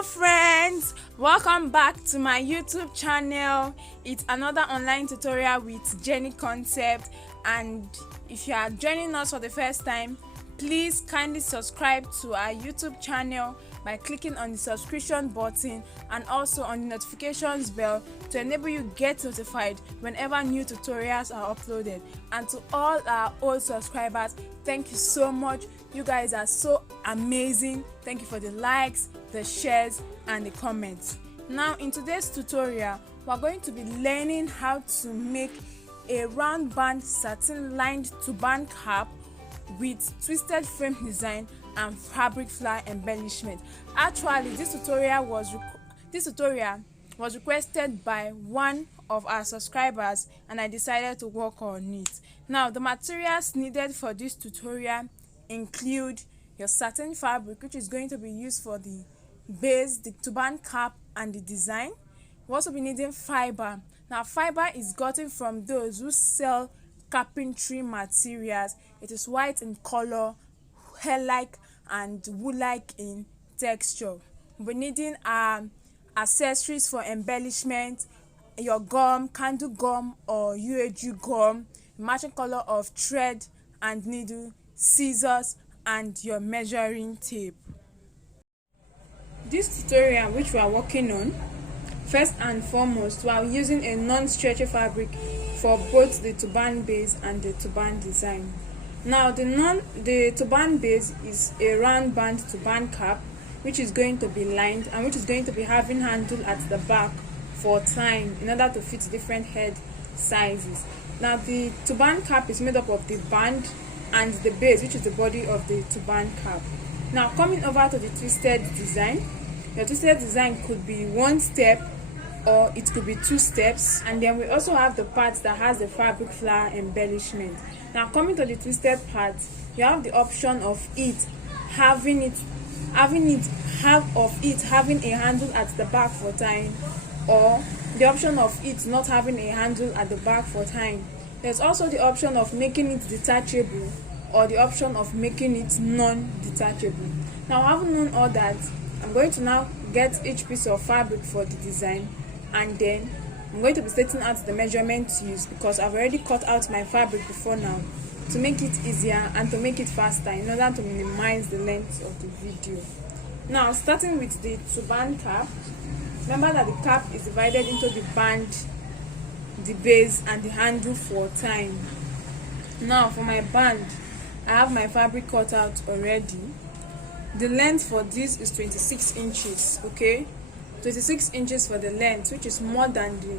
Hello friends, welcome back to my YouTube channel. It's another online tutorial with Jenie concept, and if you are joining us for the first time, please kindly subscribe to our YouTube channel by clicking on the subscription button and also on the notifications bell to enable you get notified whenever new tutorials are uploaded. And to all our old subscribers, thank you so much. You guys are so amazing. Thank you for the likes, the shares and the comments. Now in today's tutorial, we're going to be learning how to make a round band satin lined turban cap with twisted frame design and fabric flower embellishment. Actually, this tutorial was requested by one of our subscribers and I decided to work on it. Now the materials needed for this tutorial include your satin fabric, which is going to be used for the base, the turban cap and the design. We'll also be needing fiber. Now fiber is gotten from those who sell carpentry materials. It is white in color, hair-like and wool-like in texture. We're needing accessories for embellishment, your gum, candle gum or UAG gum, matching color of thread and needle, scissors and your measuring tape. This tutorial which we are working on, first and foremost, we are using a non-stretchy fabric for both the turban base and the turban design. Now the turban base is a round band turban cap which is going to be lined and which is going to be having handle at the back for tying in order to fit different head sizes. Now the turban cap is made up of the band and the base, which is the body of the turban cap. Now coming over to the twisted design, the twisted design could be one step or it could be two steps, and then we also have the part that has the fabric flower embellishment. Now coming to the twisted part, you have the option of having a handle at the back for tying, or the option of it not having a handle at the back for tying. There's also the option of making it detachable or the option of making it non-detachable. Now having known all that, I'm going to now get each piece of fabric for the design, and then I'm going to be setting out the measurements used because I've already cut out my fabric before now to make it easier and to make it faster in order to minimize the length of the video. Now starting with the turban cap, remember that the cap is divided into the band, the base and the handle for tying. Now for my band, I have my fabric cut out already. The length for this is 26 inches, okay? 26 inches for the length, which is more than the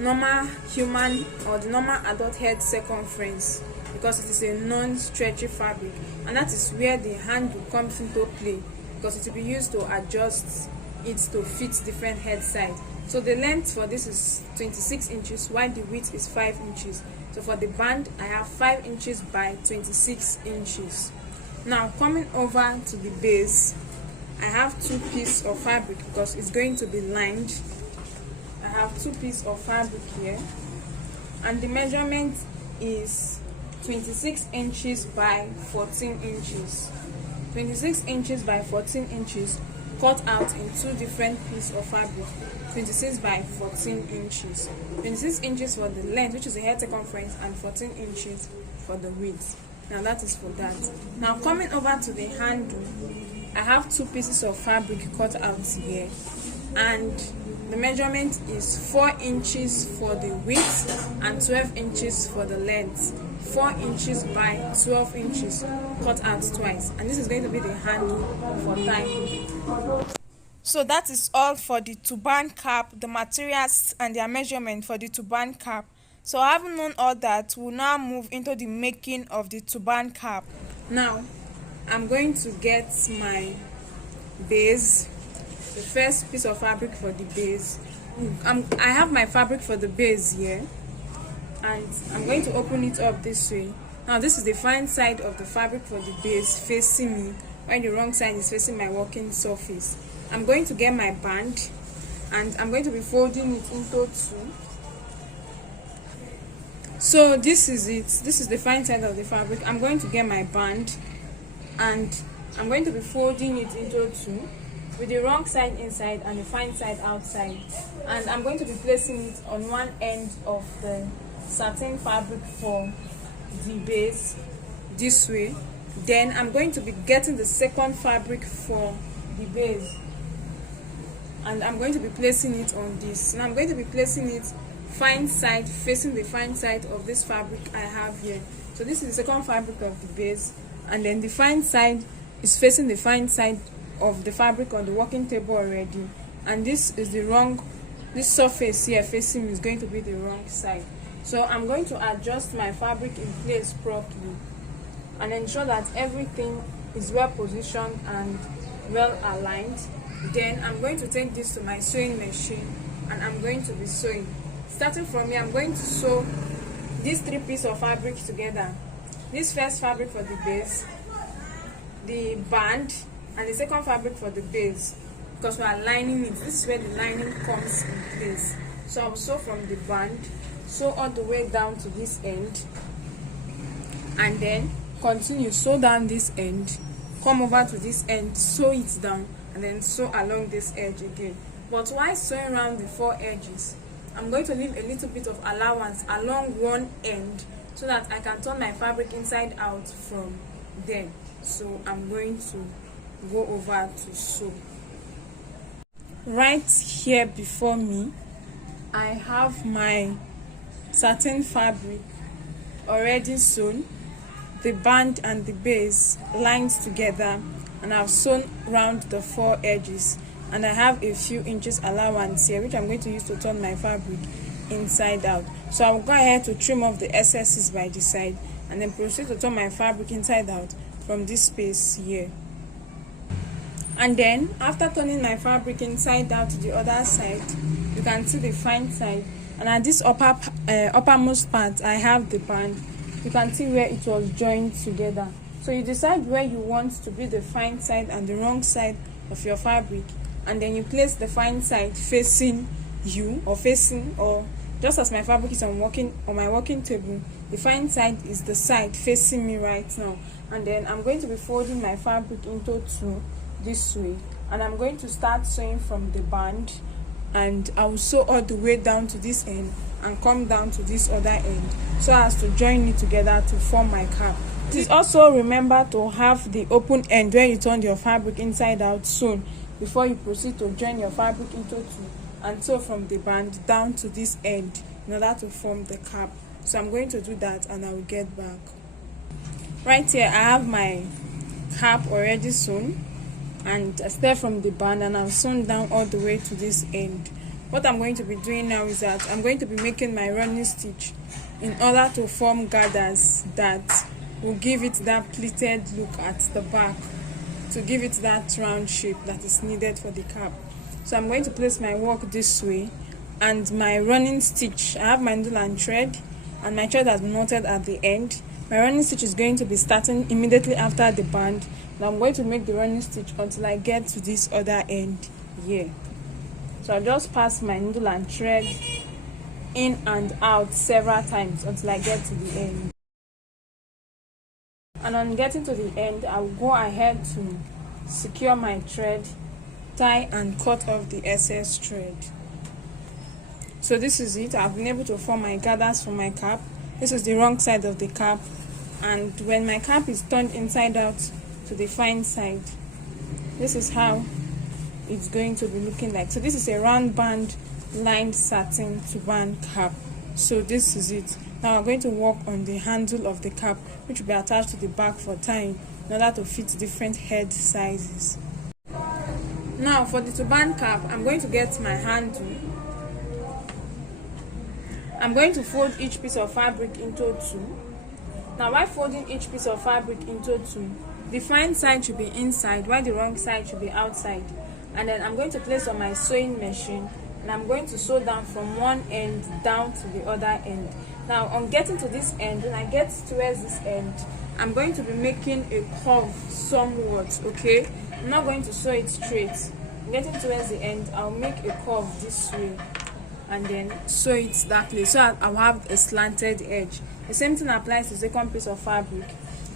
normal human or the normal adult head circumference because it is a non-stretchy fabric, and that is where the handle comes into play because it will be used to adjust it to fit different head size. So the length for this is 26 inches while the width is 5 inches. So for the band, I have 5 inches by 26 inches. Now coming over to the base, I have two pieces of fabric because it's going to be lined. I have two pieces of fabric here and the measurement is 26 inches by 14 inches. 26 inches by 14 inches cut out in two different pieces of fabric, 26 by 14 inches. 26 inches for the length, which is the head circumference, and 14 inches for the width. Now that is for that. Now coming over to the handle, I have two pieces of fabric cut out here and the measurement is 4 inches for the width and 12 inches for the length. 4 inches by 12 inches cut out twice, and this is going to be the handle for tying. So that is all for the turban cap, the materials and their measurement for the turban cap. So having known all that, we'll now move into the making of the turban cap. Now I'm going to get my base, the first piece of fabric for the base. I have my fabric for the base here and I'm going to open it up this way. Now this is the fine side of the fabric for the base facing me, while the wrong side is facing my working surface. I'm going to get my band and I'm going to be folding it into two. So this is it. This is the fine side of the fabric. I'm going to get my band and I'm going to be folding it into two. with the wrong side inside and the fine side outside, and I'm going to be placing it on one end of the satin fabric for the base this way. Then I'm going to be getting the second fabric for the base, and I'm going to be placing it on this. Now I'm going to be placing it fine side facing the fine side of this fabric I have here. So this is the second fabric of the base, and then the fine side is facing the fine side of the fabric on the working table already, and this is the wrong, this surface here facing is going to be the wrong side. So I'm going to adjust my fabric in place properly and ensure that everything is well positioned and well aligned. Then I'm going to take this to my sewing machine and I'm going to be sewing. Starting from here, I'm going to sew these three pieces of fabric together. This first fabric for the base, the band, and the second fabric for the base, because we are lining it. This is where the lining comes in place. So I'll sew from the band, sew all the way down to this end, and then continue, sew down this end, come over to this end, sew it down, and then sew along this edge again. But while sewing around the four edges, I'm going to leave a little bit of allowance along one end so that I can turn my fabric inside out from there. So I'm going to go over to sew. Right here before me, I have my satin fabric already sewn, the band and the base lined together, and I've sewn around the four edges, and I have a few inches allowance here which I'm going to use to turn my fabric inside out. So I'll go ahead to trim off the excesses by the side and then proceed to turn my fabric inside out from this space here. And then after turning my fabric inside out to the other side, you can see the fine side, and at this uppermost part I have the band. You can see where it was joined together. So you decide where you want to be the fine side and the wrong side of your fabric, and then you place the fine side facing you, or facing, or just as my fabric is on my working table, the fine side is the side facing me right now. And then I'm going to be folding my fabric into two this way, and I'm going to start sewing from the band, and I will sew all the way down to this end and come down to this other end so as to join it together to form my cap. Please also remember to have the open end where you turn your fabric inside out sewn before you proceed to join your fabric into two and sew from the band down to this end in order to form the cap. So I'm going to do that and I will get back. Right here I have my cap already sewn, and I start from the band and I've sewn down all the way to this end. What I'm going to be doing now is that I'm going to be making my running stitch in order to form gathers that will give it that pleated look at the back, to give it that round shape that is needed for the cap. So I'm going to place my work this way, and my running stitch, I have my needle and thread, and my thread has been knotted at the end. My running stitch is going to be starting immediately after the band, and I'm going to make the running stitch until I get to this other end here. So I'll just pass my needle and thread in and out several times until I get to the end. And on getting to the end, I'll go ahead to secure my thread, tie and cut off the excess thread. So this is it. I've been able to form my gathers for my cap. This is the wrong side of the cap, and when my cap is turned inside out to the fine side, this is how it's going to be looking like. So this is a round band lined satin turban cap. So this is it. Now I'm going to work on the handle of the cap, which will be attached to the back for tying in order to fit different head sizes. Now for the turban cap, I'm going to get my handle. I'm going to fold each piece of fabric into two. Now while folding each piece of fabric into two, the fine side should be inside while the wrong side should be outside. And then I'm going to place on my sewing machine, and I'm going to sew down from one end down to the other end. Now on getting to this end, when I get towards this end, I'm going to be making a curve somewhat, okay? I'm not going to sew it straight. Getting towards the end, I'll make a curve this way and then sew it that way, so I'll have a slanted edge. The same thing applies to the second piece of fabric.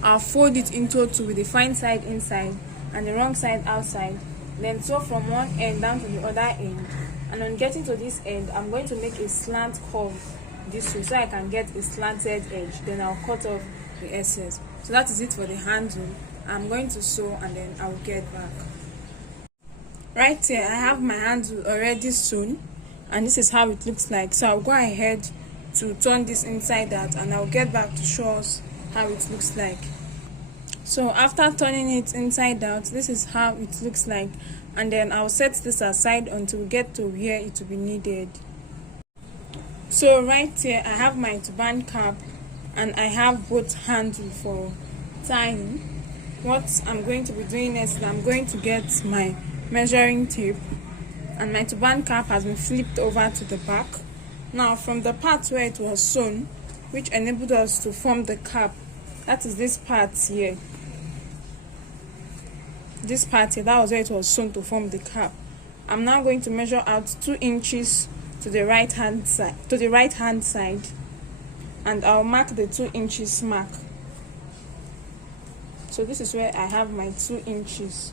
I'll fold it into two with the fine side inside and the wrong side outside, then sew from one end down to the other end, and on getting to this end I'm going to make a slant curve this way so I can get a slanted edge. Then I'll cut off the excess. So that is it for the handle. I'm going to sew and then I'll get back. Right here I have my handle already sewn, and this is how it looks like. So I'll go ahead to turn this inside out and I'll get back to show us how it looks like. So after turning it inside out, this is how it looks like, and then I'll set this aside until we get to where it will be needed. So right here I have my turban cap and I have both handle for tying. What I'm going to be doing is I'm going to get my measuring tape, and my turban cap has been flipped over to the back. Now from the part where it was sewn, which enabled us to form the cap, that is this part here. This part here, that was where it was sewn to form the cap. I'm now going to measure out 2 inches to the right hand side, and I'll mark the 2 inches mark. So this is where I have my 2 inches.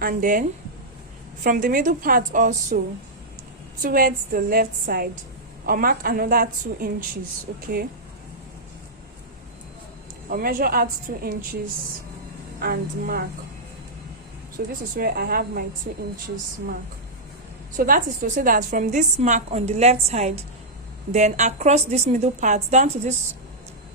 And then from the middle part also towards the left side, I'll mark another 2 inches. Okay, I'll measure out 2 inches and mark. So this is where I have my 2 inches mark. So that is to say that from this mark on the left side, then across this middle part down to this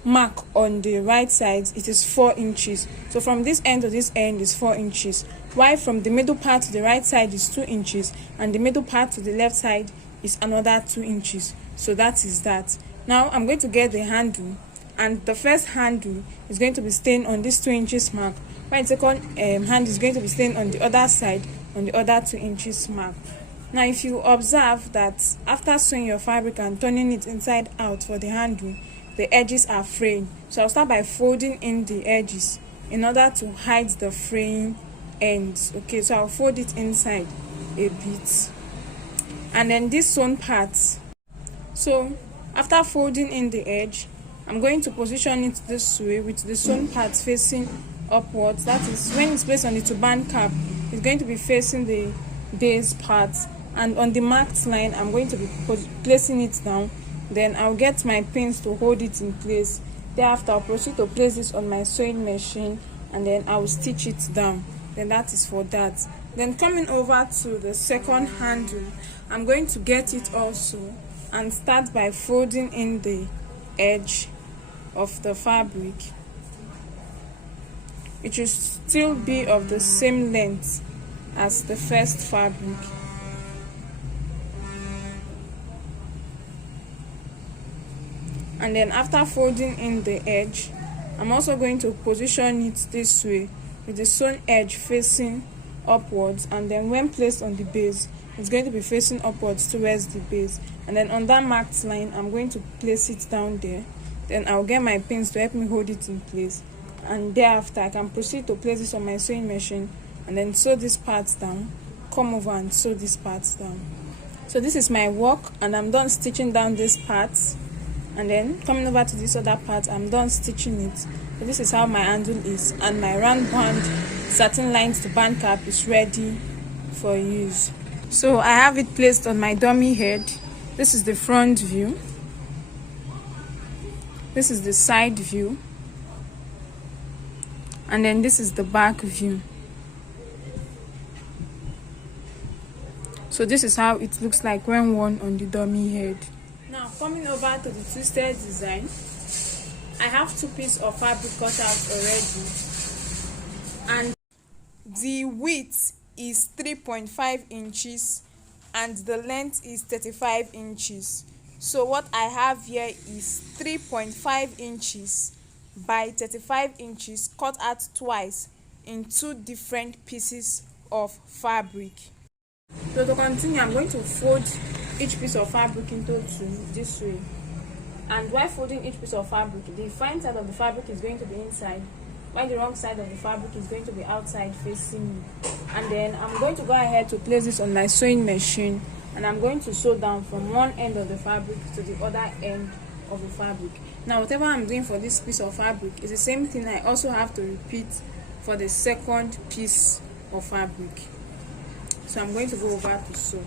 mark on the right side, it is 4 inches. So from this end to this end is 4 inches, while from the middle part to the right side is 2 inches, and the middle part to the left side is another 2 inches. So that is that. Now I'm going to get the handle, and the first handle is going to be staying on this 2 inches mark, while the second hand is going to be staying on the other side on the other 2 inches mark. Now if you observe that after sewing your fabric and turning it inside out for the handle, the edges are fraying. So I'll start by folding in the edges in order to hide the fraying ends. Okay, so I'll fold it inside a bit, and then this sewn part. So after folding in the edge, I'm going to position it this way with the sewn part facing upwards. That is, when it's placed on the turban cap, it's going to be facing the base part, and on the marked line I'm going to be placing it down. Then I'll get my pins to hold it in place. Thereafter I'll proceed to place this on my sewing machine, and then I will stitch it down. Then that is for that. Then coming over to the second handle, I'm going to get it also and start by folding in the edge of the fabric. It should still be of the same length as the first fabric. And then after folding in the edge, I'm also going to position it this way with the sewn edge facing upwards, and then when placed on the base, it's going to be facing upwards towards the base. And then on that marked line, I'm going to place it down there. Then I'll get my pins to help me hold it in place, and thereafter I can proceed to place this on my sewing machine and then sew this part down, come over and sew this part down. So this is my work, and I'm done stitching down this part. And then coming over to this other part, I'm done stitching it. So this is how my handle is, and my round band satin lined turban cap is ready for use. So I have it placed on my dummy head. This is the front view, this is the side view, and then this is the back view. So this is how it looks like when worn on the dummy head. Now coming over to the twisted design, I have 2 pieces of fabric cut out already, and the width is 3.5 inches and the length is 35 inches. So what I have here is 3.5 inches by 35 inches cut out twice in 2 different pieces of fabric. So to continue, I'm going to fold each piece of fabric into 2 this way, and while folding each piece of fabric, the fine side of the fabric is going to be inside, while the wrong side of the fabric is going to be outside facing me. And then I'm going to go ahead to place this on my sewing machine, and I'm going to sew down from one end of the fabric to the other end of the fabric. Now whatever I'm doing for this piece of fabric is the same thing I also have to repeat for the second piece of fabric. So I'm going to go over to sew.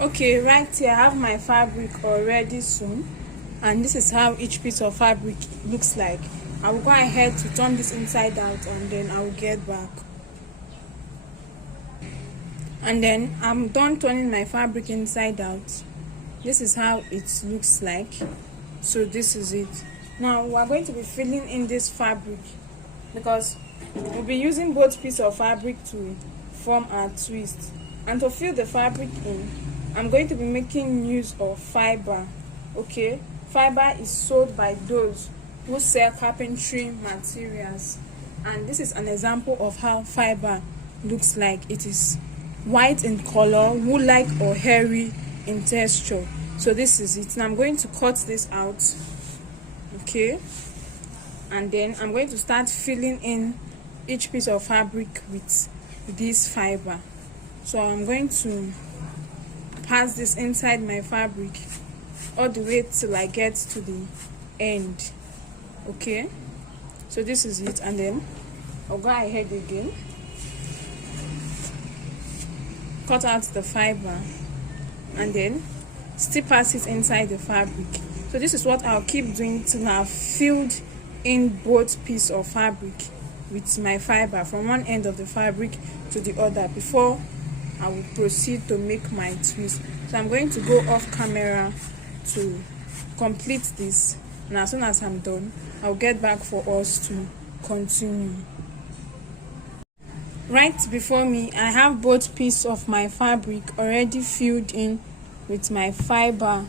Okay, right here I have my fabric already sewn, and this is how each piece of fabric looks like. I will go ahead to turn this inside out, and then I will get back. And then I'm done turning my fabric inside out. This is how it looks like. So this is it. Now we are going to be filling in this fabric, because we'll be using both pieces of fabric to form our twist. And to fill the fabric in, I'm going to be making use of fiber. Okay, fiber is sold by those who sell carpentry materials, and this is an example of how fiber looks like. It is white in color, wool-like or hairy in texture. So this is it. Now I'm going to cut this out. Okay, and then I'm going to start filling in each piece of fabric with this fiber. So I'm going to pass this inside my fabric all the way till I get to the end. Okay, so this is it, and then I'll go ahead again, cut out the fiber, and then still pass it inside the fabric. So this is what I'll keep doing till I've filled in both pieces of fabric with my fiber from one end of the fabric to the other before I will proceed to make my twist. So I'm going to go off camera to complete this, and as soon as I'm done, I'll get back for us to continue. Right before me, I have both pieces of my fabric already filled in with my fiber,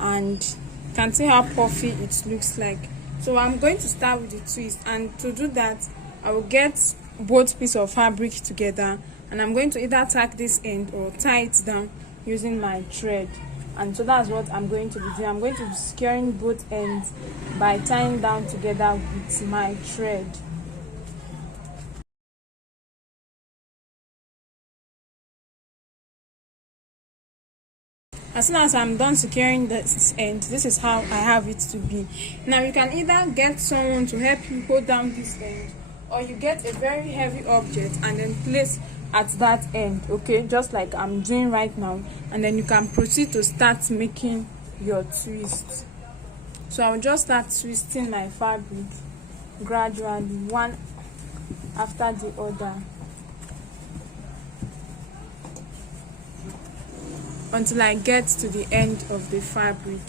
and you can see how puffy it looks like. So I'm going to start with the twist, and to do that I will get both pieces of fabric together, and I'm going to either tack this end or tie it down using my thread. And so that's what I'm going to be doing. I'm going to be securing both ends by tying down together with my thread. As soon as I'm done securing this end, this is how I have it to be. Now you can either get someone to help you hold down this end, or you get a very heavy object and then place at that end, okay, just like I'm doing right now, and then you can proceed to start making your twist. So I'll just start twisting my fabric gradually, one after the other, until I get to the end of the fabric.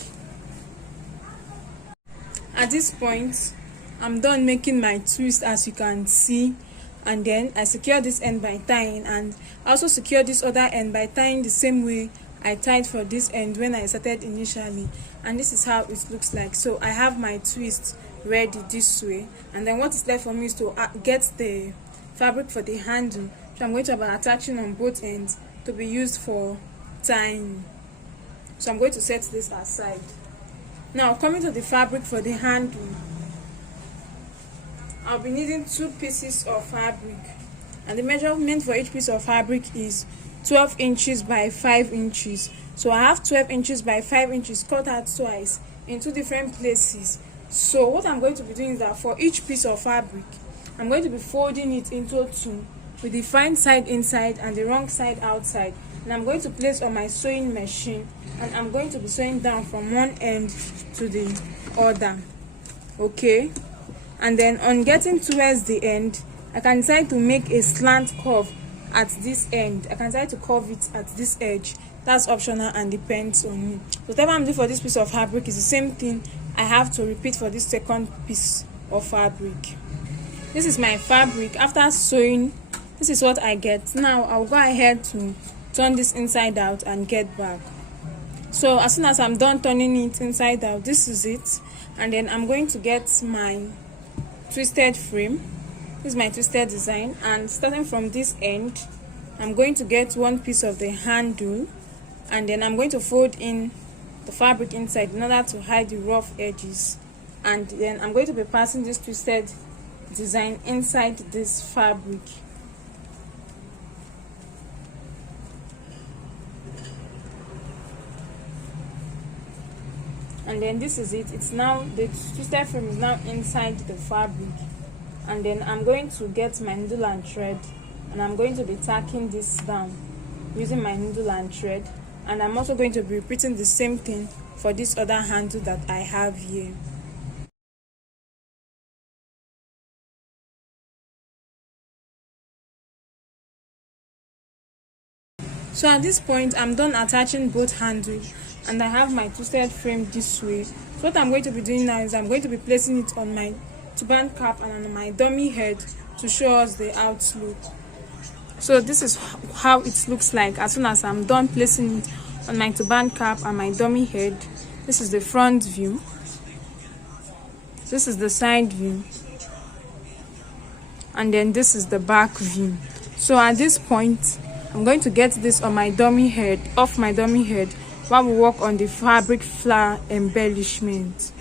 At this point, I'm done making my twist, as you can see, and then I secure this end by tying, and also secure this other end by tying the same way I tied for this end when I started initially. And this is how it looks like. So I have my twist ready this way, and then what is left for me is to get the fabric for the handle, which I'm going to be attaching on both ends to be used for tying. So I'm going to set this aside. Now coming to the fabric for the handle, I'll be needing 2 pieces of fabric, and the measurement for each piece of fabric is 12 inches by 5 inches. So I have 12 inches by 5 inches cut out twice in 2 different places. So what I'm going to be doing is that for each piece of fabric, I'm going to be folding it into 2 with the fine side inside and the wrong side outside, and I'm going to place on my sewing machine, and I'm going to be sewing down from one end to the other. Okay, and then on getting towards the end, I can decide to make a slant curve at this end. I can decide to curve it at this edge. That's optional and depends on me. Whatever I'm doing for this piece of fabric is the same thing I have to repeat for this second piece of fabric. This is my fabric. After sewing, this is what I get. Now I'll go ahead to turn this inside out and get back. So as soon as I'm done turning it inside out, this is it, and then I'm going to get my twisted frame. This is my twisted design, and starting from this end, I'm going to get one piece of the handle, and then I'm going to fold in the fabric inside in order to hide the rough edges, and then I'm going to be passing this twisted design inside this fabric. And then this is it. It's now, the twisted frame is now inside the fabric, and then I'm going to get my needle and thread, and I'm going to be tacking this down using my needle and thread, and I'm also going to be repeating the same thing for this other handle that I have here. So at this point, I'm done attaching both handles, and I have my twisted frame this way. So what I'm going to be doing now is I'm going to be placing it on my turban cap and on my dummy head to show us the outlook. So this is how it looks like as soon as I'm done placing it on my turban cap and my dummy head. This is the front view. This is the side view. And then this is the back view. So at this point, I'm going to get this on my dummy head, off my dummy head, while we work on the fabric flower embellishment.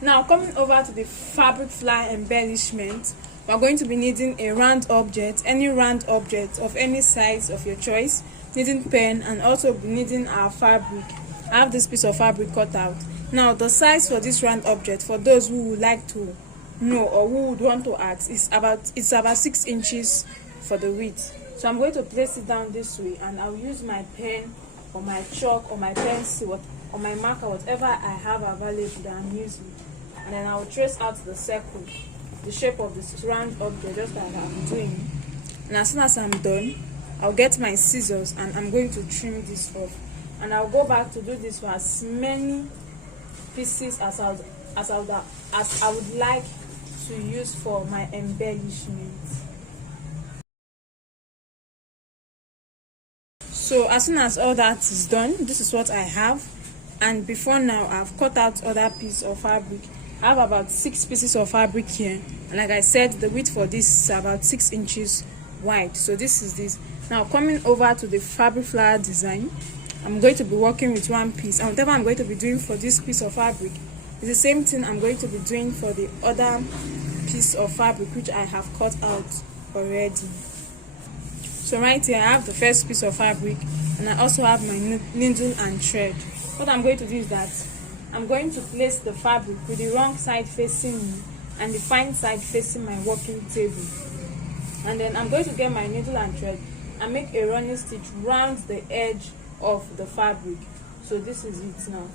Now coming over to the fabric flower embellishment, we're going to be needing a round object, any round object of any size of your choice, needing pen, and also needing our fabric. I have this piece of fabric cut out. Now the size for this round object, for those who would like to know or who would want to ask, is about 6 inches for the width. So I'm going to place it down this way, and I'll use my pen or my chalk or my pencil or my marker, whatever I have available that I'm using, and then I'll trace out the circle, the shape of this round object, just like I'm doing. And as soon as I'm done, I'll get my scissors and I'm going to trim this off, and I'll go back to do this for as many pieces as I would like to use for my embellishment. So as soon as all that is done, this is what I have. And before now, I've cut out other piece of fabric. I have about 6 pieces of fabric here, and like I said, the width for this is about 6 inches wide. So this is this. Now coming over to the fabric flower design, I'm going to be working with one piece, and whatever I'm going to be doing for this piece of fabric is the same thing I'm going to be doing for the other piece of fabric which I have cut out already. So right here I have the first piece of fabric, and I also have my needle and thread. What I'm going to do is that I'm going to place the fabric with the wrong side facing me and the fine side facing my working table. And then I'm going to get my needle and thread and make a running stitch round the edge of the fabric. So this is it now.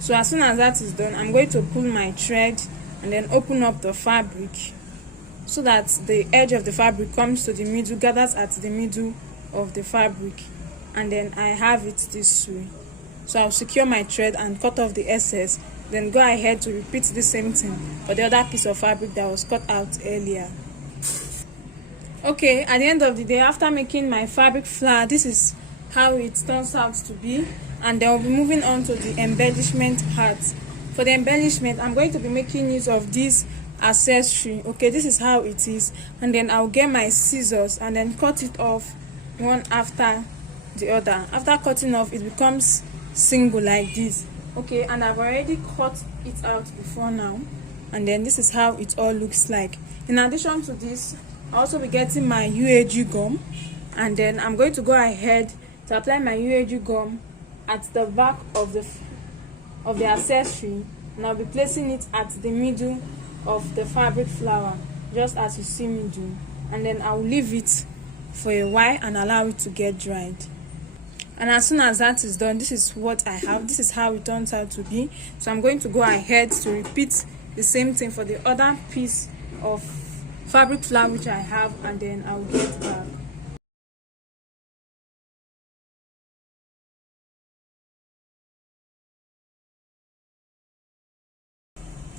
So as soon as that is done, I'm going to pull my thread and then open up the fabric so that the edge of the fabric comes to the middle, gathers at the middle of the fabric, and then I have it this way. So I'll secure my thread and cut off the excess, then go ahead to repeat the same thing for the other piece of fabric that was cut out earlier. Okay, at the end of the day, after making my fabric flower, this is how it turns out to be. And then we'll be moving on to the embellishment part. For the embellishment, I'm going to be making use of this accessory. Okay, this is how it is, and then I'll get my scissors and then cut it off one after the other. After cutting off, it becomes single like this. Okay, and I've already cut it out before now, and then this is how it all looks like. In addition to this, I'll also be getting my UAG gum, and then I'm going to go ahead to apply my UAG gum at the back of the accessory, and I'll be placing it at the middle of the fabric flower, just as you see me do, and then I'll leave it for a while and allow it to get dried. And as soon as that is done, this is what I have. This is how it turns out to be. So I'm going to go ahead to repeat the same thing for the other piece of fabric flower which I have, and then I'll get back.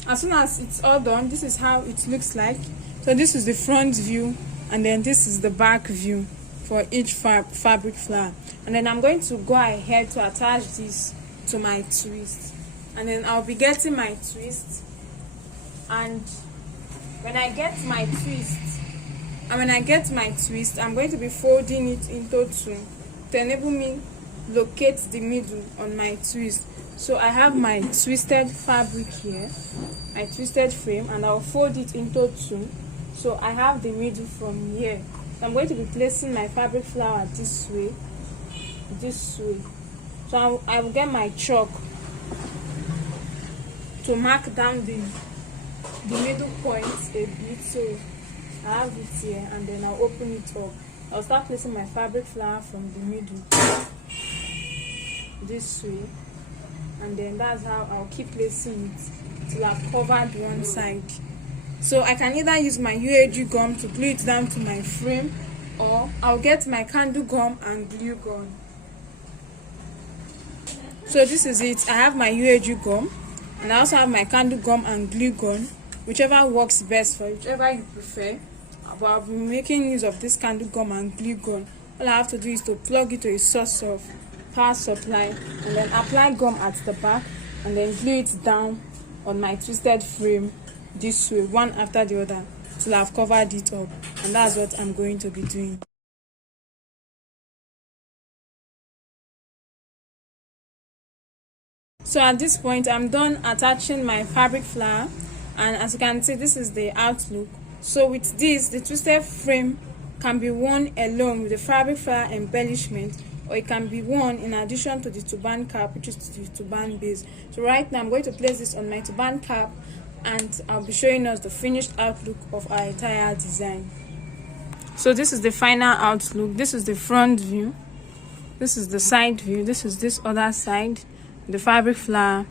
As soon as it's all done, this is how it looks like. So this is the front view, and then this is the back view for each fabric flower. And then I'm going to go ahead to attach this to my twist, and then I'll be getting my twist. And when I get my twist, I'm going to be folding it into two to enable me locate the middle on my twist. So I have my twisted fabric here, my twisted frame, and I'll fold it into two. So I have the middle from here. So I'm going to be placing my fabric flower this way. So So I will get my chalk to mark down the middle point a bit. So I have it here, and then I'll open it up. I'll start placing my fabric flower from the middle this way, and then that's how I'll keep placing it till I've covered one side. So I can either use my UAG gum to glue it down to my frame, or I'll get my candle gum and glue gun. So this is it. I have my UAG gum, and I also have my candle gum and glue gun, whichever works best for you, whichever you prefer. But I'll be making use of this candle gum and glue gun. All I have to do is to plug it to a source of power supply, and then apply gum at the back, and then glue it down on my twisted frame this way, one after the other, till I've covered it up. And that's what I'm going to be doing. So at this point, I'm done attaching my fabric flower, and as you can see, this is the outlook. So with this, the twisted frame can be worn alone with the fabric flower embellishment, or it can be worn in addition to the turban cap, which is the turban base. So right now I'm going to place this on my turban cap, and I'll be showing us the finished outlook of our entire design. So this is the final outlook. This is the front view, this is the side view, this is this other side, the fabric flower,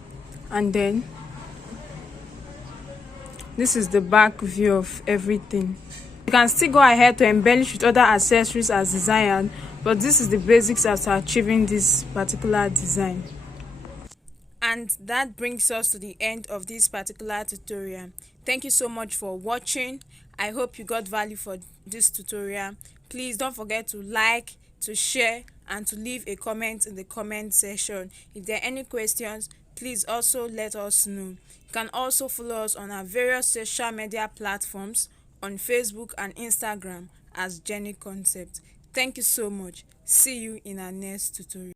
and then this is the back view of everything. You can still go ahead to embellish with other accessories as desired, but this is the basics after achieving this particular design. And that brings us to the end of this particular tutorial. Thank you so much for watching. I hope you got value for this tutorial. Please don't forget to like, to share, and to leave a comment in the comment section. If there are any questions, please also let us know. You can also follow us on our various social media platforms on Facebook and Instagram as Jenie Concept. Thank you so much. See you in our next tutorial.